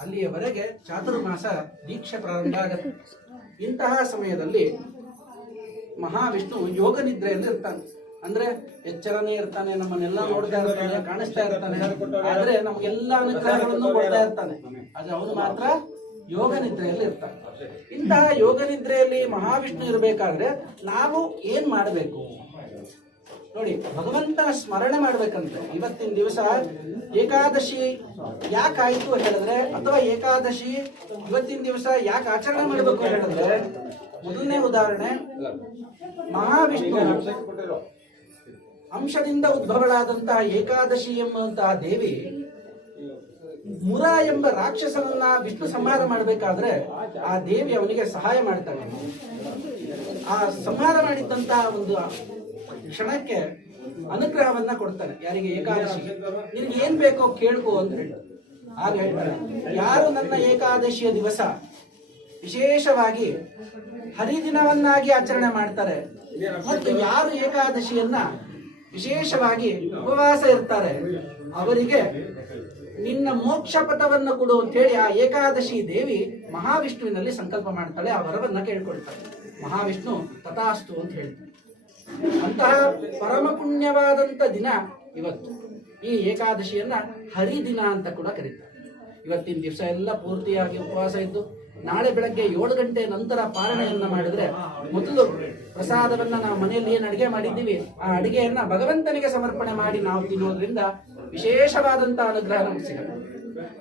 ಅಲ್ಲಿಯವರೆಗೆ ಚಾತುರ್ಮಾಸ ದೀಕ್ಷೆ ಪ್ರಾರಂಭ ಆಗುತ್ತೆ. ಇಂತಹ ಸಮಯದಲ್ಲಿ ಮಹಾವಿಷ್ಣು ಯೋಗ ನಿದ್ರೆಯಲ್ಲಿ ಇರ್ತಾನೆ. ಅಂದ್ರೆ ಎಚ್ಚರನೇ ಇರ್ತಾನೆ, ನಮ್ಮನ್ನೆಲ್ಲ ನೋಡ್ತಾ ಇರ್ತಾನೆ, ಕಾಣಿಸ್ತಾ ಇರ್ತಾನೆ, ಆದ್ರೆ ನಮ್ಗೆಲ್ಲ ಅನುಗ್ರಹಗಳನ್ನು ಕೊಡ್ತಾ ಇರ್ತಾನೆ. ಆದ್ರೆ ಅವನು ಮಾತ್ರ ಯೋಗ ನಿದ್ರೆಯಲ್ಲಿ ಇರ್ತಾನೆ. ಇಂತಹ ಯೋಗ ನಿದ್ರೆಯಲ್ಲಿ ಮಹಾವಿಷ್ಣು ಇರಬೇಕಾದ್ರೆ ನಾವು ಏನ್ ಮಾಡಬೇಕು ನೋಡಿ. ಭಗವಂತನ ಸ್ಮರಣೆ ಮಾಡ್ಬೇಕಂತೆ. ಇವತ್ತಿನ ದಿವಸ ಏಕಾದಶಿ ಯಾಕಾಯ್ತು ಹೇಳಿದ್ರೆ, ಅಥವಾ ಏಕಾದಶಿ ಇವತ್ತಿನ ದಿವಸ ಯಾಕೆ ಆಚರಣೆ ಮಾಡಬೇಕು ಹೇಳಿದ್ರೆ, ಮೊದಲನೇ ಉದಾಹರಣೆ, ಮಹಾವಿಷ್ಣು ಅಂಶದಿಂದ ಉದ್ಭವಳಾದಂತಹ ಏಕಾದಶಿ ಎಂಬಂತಹ ದೇವಿ ಮುರ ಎಂಬ ರಾಕ್ಷಸನನ್ನ ವಿಷ್ಣು ಸಂಹಾರ ಮಾಡಬೇಕಾದ್ರೆ ಆ ದೇವಿ ಅವನಿಗೆ ಸಹಾಯ ಮಾಡ್ತಾಳೆ. ಆ ಸಂಹಾರ ಮಾಡಿದ್ದಂತಹ ಒಂದು ಕ್ಷಣಕ್ಕೆ ಅನುಗ್ರಹವನ್ನ ಕೊಡ್ತಾನೆ. ಯಾರಿಗೆ? ಏಕಾದಶಿ. ನಿನ್ಗೆ ಏನ್ ಬೇಕೋ ಕೇಳ್ಕೋ ಅಂತ ಹೇಳಿ. ಆಗ ಹೇಳ್ತಾನೆ, ಯಾರು ನನ್ನ ಏಕಾದಶಿಯ ದಿವಸ ವಿಶೇಷವಾಗಿ ಹರಿದಿನವನ್ನಾಗಿ ಆಚರಣೆ ಮಾಡ್ತಾರೆ ಮತ್ತು ಯಾರು ಏಕಾದಶಿಯನ್ನ ವಿಶೇಷವಾಗಿ ಉಪವಾಸ ಇರ್ತಾರೆ ಅವರಿಗೆ ನಿನ್ನ ಮೋಕ್ಷ ಪಥವನ್ನು ಕೊಡು ಅಂತ ಹೇಳಿ ಆ ಏಕಾದಶಿ ದೇವಿ ಮಹಾವಿಷ್ಣುವಿನಲ್ಲಿ ಸಂಕಲ್ಪ ಮಾಡ್ತಾಳೆ. ಆ ವರವನ್ನ ಕೇಳ್ಕೊಳ್ತಾಳೆ. ಮಹಾವಿಷ್ಣು ತಥಾಸ್ತು ಅಂತ ಹೇಳ್ತಾನೆ. ಅಂತಹ ಪರಮ ಪುಣ್ಯವಾದಂತ ದಿನ ಇವತ್ತು. ಈ ಏಕಾದಶಿಯನ್ನ ಹರಿದಿನ ಅಂತ ಕೂಡ ಕರೀತಾರೆ. ಇವತ್ತಿನ ದಿವಸ ಎಲ್ಲ ಪೂರ್ತಿಯಾಗಿ ಉಪವಾಸ ಇದ್ದು ನಾಳೆ ಬೆಳಗ್ಗೆ 7 ಗಂಟೆ ನಂತರ ಪಾರಣೆಯನ್ನ ಮಾಡಿದ್ರೆ, ಮೊದಲು ಪ್ರಸಾದವನ್ನ ನಾವು ಮನೆಯಲ್ಲಿ ಏನು ಅಡಿಗೆ ಮಾಡಿದ್ದೀವಿ ಆ ಅಡಿಗೆಯನ್ನ ಭಗವಂತನಿಗೆ ಸಮರ್ಪಣೆ ಮಾಡಿ ನಾವು ತಿನ್ನೋದ್ರಿಂದ ವಿಶೇಷವಾದಂತಹ ಅನುಗ್ರಹ ನಮಗೆ ಸಿಗುತ್ತೆ.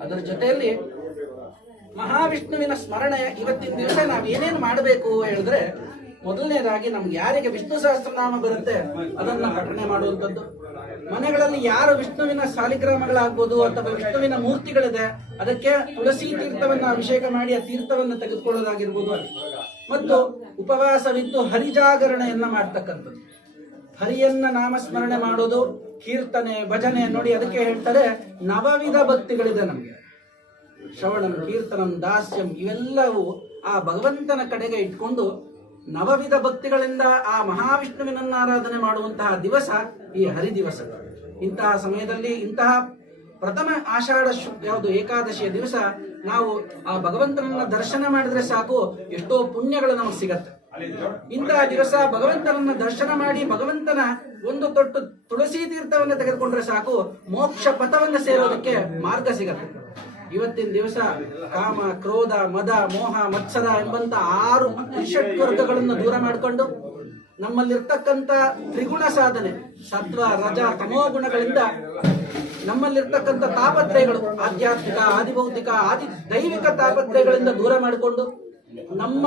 ಅದರ ಜೊತೆಯಲ್ಲಿ ಮಹಾವಿಷ್ಣುವಿನ ಸ್ಮರಣೆ ಇವತ್ತಿನ ದಿವಸ ನಾವು ಏನೇನು ಮಾಡಬೇಕು ಹೇಳಿದ್ರೆ, ಮೊದಲನೇದಾಗಿ ನಮ್ಗೆ ಯಾರಿಗೆ ವಿಷ್ಣು ಸಹಸ್ರನಾಮ ಬರುತ್ತೆ ಅದನ್ನ ಪಠಣೆ ಮಾಡುವಂಥದ್ದು. ಮನೆಗಳಲ್ಲಿ ಯಾರು ವಿಷ್ಣುವಿನ ಸಾಲಿಗ್ರಾಮಗಳಾಗ್ಬೋದು ಅಥವಾ ವಿಷ್ಣುವಿನ ಮೂರ್ತಿಗಳಿದೆ ಅದಕ್ಕೆ ತುಳಸಿ ತೀರ್ಥವನ್ನ ಅಭಿಷೇಕ ಮಾಡಿ ಆ ತೀರ್ಥವನ್ನ ತೆಗೆದುಕೊಳ್ಳೋದಾಗಿರ್ಬೋದು. ಮತ್ತು ಉಪವಾಸವಿದ್ದು ಹರಿಜಾಗರಣೆಯನ್ನ ಮಾಡ್ತಕ್ಕಂಥದ್ದು. ಹರಿಯನ್ನ ನಾಮಸ್ಮರಣೆ ಮಾಡೋದು, ಕೀರ್ತನೆ, ಭಜನೆ. ನೋಡಿ, ಅದಕ್ಕೆ ಹೇಳ್ತಾರೆ ನವವಿಧ ಭಕ್ತಿಗಳಿದೆ ನಮಗೆ. ಶ್ರವಣಂ, ಕೀರ್ತನಂ, ದಾಸ್ಯಂ ಇವೆಲ್ಲವೂ ಆ ಭಗವಂತನ ಕಡೆಗೆ ಇಟ್ಕೊಂಡು ನವವಿಧ ಭಕ್ತಿಗಳಿಂದ ಆ ಮಹಾವಿಷ್ಣುವಿನನ್ನ ಆರಾಧನೆ ಮಾಡುವಂತಹ ದಿವಸ ಈ ಹರಿದಿವಸ. ಇಂತಹ ಸಮಯದಲ್ಲಿ ಇಂತಹ ಪ್ರಥಮ ಆಷಾಢ ಯಾವುದು ಏಕಾದಶಿಯ ದಿವಸ ನಾವು ಆ ಭಗವಂತನನ್ನ ದರ್ಶನ ಮಾಡಿದ್ರೆ ಸಾಕು, ಎಷ್ಟೋ ಪುಣ್ಯಗಳು ನಮಗೆ ಸಿಗತ್ತೆ. ಇಂತಹ ದಿವಸ ಭಗವಂತನನ್ನ ದರ್ಶನ ಮಾಡಿ ಭಗವಂತನ ಒಂದು ತೊಟ್ಟು ತುಳಸಿ ತೀರ್ಥವನ್ನು ತೆಗೆದುಕೊಂಡ್ರೆ ಸಾಕು, ಮೋಕ್ಷ ಪಥವನ್ನು ಸೇರೋದಕ್ಕೆ ಮಾರ್ಗ ಸಿಗತ್ತೆ. ಇವತ್ತಿನ ದಿವಸ ಕಾಮ, ಕ್ರೋಧ, ಮದ, ಮೋಹ, ಮತ್ಸರ ಎಂಬಂತ 6 ಷಟ್ವರ್ಗಗಳನ್ನು ದೂರ ಮಾಡಿಕೊಂಡು ನಮ್ಮಲ್ಲಿರ್ತಕ್ಕಂಥ ತ್ರಿಗುಣ ಸಾಧನೆ, ಸತ್ವ, ರಜ, ತಮೋ ಗುಣಗಳಿಂದ ನಮ್ಮಲ್ಲಿರ್ತಕ್ಕಂಥ ತಾಪತ್ರಯಗಳು, ಆಧ್ಯಾತ್ಮಿಕ, ಆದಿಭೌತಿಕ, ಆದಿ ದೈವಿಕ ತಾಪತ್ರಯಗಳಿಂದ ದೂರ ಮಾಡಿಕೊಂಡು ನಮ್ಮ